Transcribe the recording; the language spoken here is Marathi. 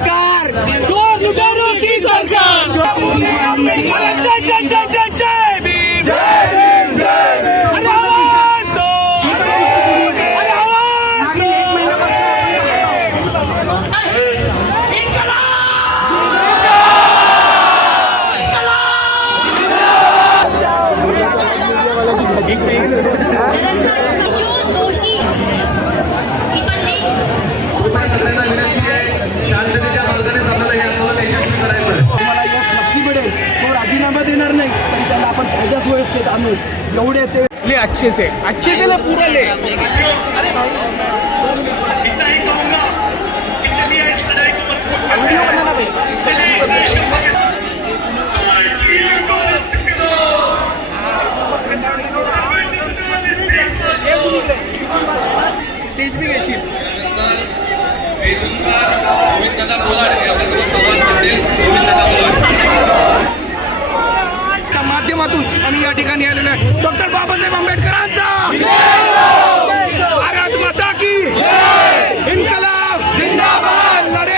सरकार, चोर लुटेरों की सरकार। जय जय जय जय जय भीम, जय भीम जय भीम। अरे आवाज दो, अरे आवाज दो। जो दोषी सगळ्यांना विनंती आहे शांततेच्या मार्गाने आम्हाला हे आंदोलन यशस्वी करायचं. मला यश नक्की मिळेल. तो राजीनामा देणार नाही पण त्याला आपण कायदा सुव्यवस्थेत आणू एवढे ते ले अच्छे से ले पूरा ले. इतना ही कहूंगा कि चलिए इस लड़ाई को मजबूत करते हैं. चलिए इस देश को स्टेज भी घेशील. गोविंददादा बोलाड हे आपल्यासोबत संवाद करतील. गोविंददादा बोलाड माध्यमातून आम्ही या ठिकाणी आलेलो आहे. डॉक्टर बाबासाहेब आंबेडकरांचा